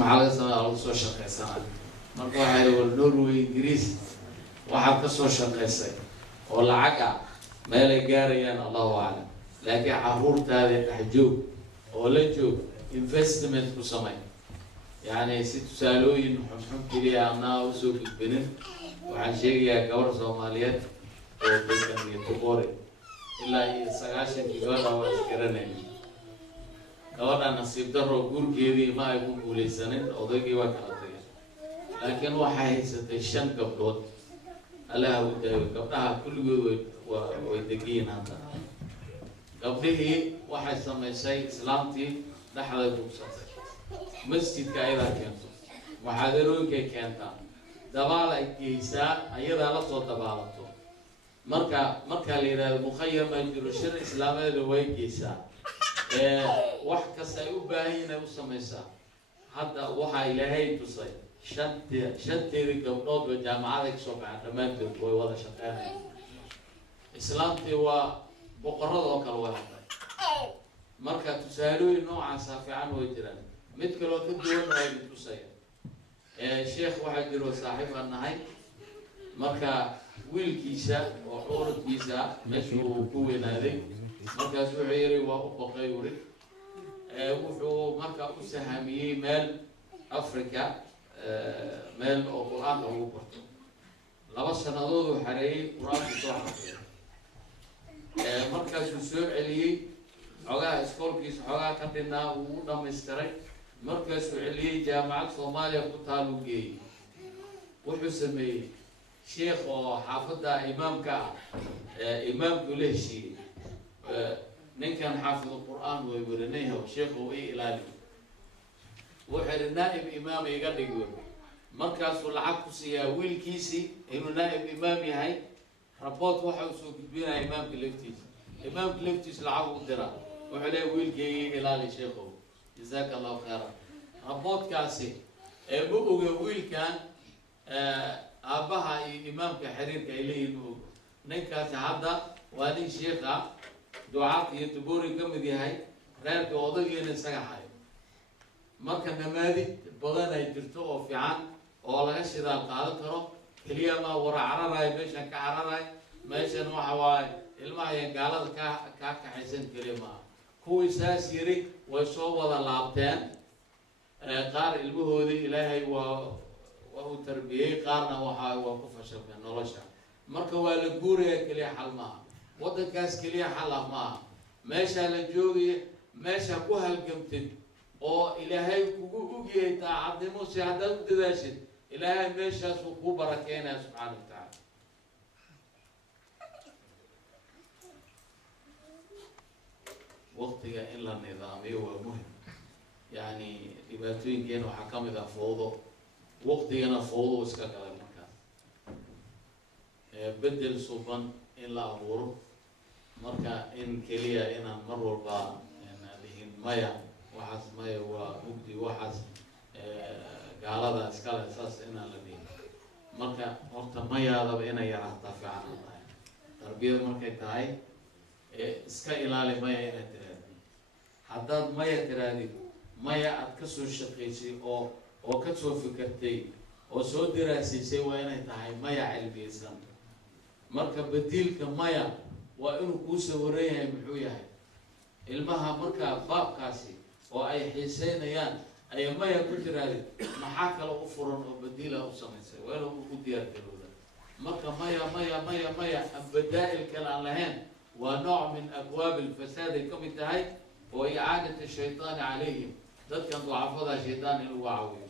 maxaa laga soo shaqaysanaa marka waxay wal Norway Ingiriis waxa ka soo shaqaysay oo lacag ah meel ay gaarayaan Allahu a'lam laakiin caruurtaada dhex joog oo la joog investment ku samay يعني ست سالوين حمحم كلي أنا وسوق البنين وعن شيء يا كور سوماليات وبيكن يتقوري إلا يسقاشن كجوار أو أذكرني كور أنا نصيب درو كور كذي ما يكون بوليسانين أو ذكي وكالتين لكن واحد ستيشن كبرود الله كبرها كل ويدقين هذا قبله واحد سمى شيء إسلامتي نحن بوسط مسجد كايدا كنتو محاضرون كي كانتا دبال كيسا ايدا لا سو دبالتو marka la yiraahdo mukhayam ay jiro shir islaameed way kaysa wax kasta ay u baahan yihiin u sameeysa hadda waxa ilaahay tusay shanteedi gabdhood oo jaamacada ka soo baxay dhamaantood way wada shaqeynayaan islaamtii waa boqorada oo kale waa marka tusaalooyin noocaas fiican way jiraan mid kale oo ka duwan ay tusay sheekh waxa jiro saaxiib anahay marka wiilkiisa oo xoolkiisa meeshuu ku weynaaday markaas wuxuu yiri waa u baqay wari wuxuu marka u sahamiyay meel Afrika meel oo Quraan lagu barto laba sanadood oo xareeyay Quraanka soo xafidey markaas uu soo celiyay xogaa iskoolkiisa xogaa ka dhinaa uu dhammaystiray markaas uu celiyay jaamacad Soomaaliya ku taalo geey wuxuu sameeyay sheekh oo xaafada imaamka imaamku leeshi ninkan xaafid Quraan way waranayho sheekh oo ilaali wuxuu naa'ib imaam iga dhigo markaas uu lacag ku siiyaa wiilkiisi inuu naa'ib imaam yahay rabood waxa uu soo gudbinaa imaamka laftiisa lacag u diraa wuxuu leeyahay wiilkayga ilaali sheekho jazakallahu khairan raboodkaasi ma oga wiilkan aabaha imaamka xiriirka ay leeyihiin ninkaas hadda waa nin sheekha ducaad iyo tubuuri ka mid yahay reerka odageena isaga hay marka namaadi badan ay jirto oo fiican oo laga shidaal qaadan karo kaliya ma waraacaraay meesha ka cararay meeshan waxa waay ilmaha ay gaalada ka kaxaysan kaliya kuwii saas yiri way soo wada laabteen qaar ilmahoodii ilaahay waa u tarbiyay qaarna waxa waa ku fashalka nolosha marka waa la guuraya kaliya xal ma wadankaas kaliya xal ma meesha la joogay meesha ku halgamtid oo ilaahay kugu ogyahay taacadnimo si hadal dadaashid ilaahay meeshaas uu ku barakeena subhanahu wa ta'ala waqtiga in la nidaamiyo waa muhiim yani dhibaatooyinkeena waxa ka mid ah fowdo waqtigana fowdo iska galay markaas bedel suban in la abuuro marka in kaliya inaan mar walba dhihin maya waxaas maya waa mugdi waxaas gaalada iskale saas inaan la dhihin marka horta mayaadaba inay yaraataa fiican tahay tarbiyada markay tahay iska ilaali maya inay tiraahdo haddaad maya tirahdid maya aad ka soo shaqaysay oo ka soo fikirtay oo soo diraasiisay waa inay tahay maya cilmiyeysan marka badiilka maya waa inuu kuu sawiran yahay muxuu yahay ilmaha marka baabkaasi oo ay xiiseynayaan ay maya ku tirahdid maxaa kale u furan oo badiila u samaysay waa inuu ku diyaar garowda marka maya abadaa'il kale aan lahayn ونوع من أبواب الفساد كم انتهي وإعادة الشيطان عليهم ذات كان ضعفها شيطان إنه وعوي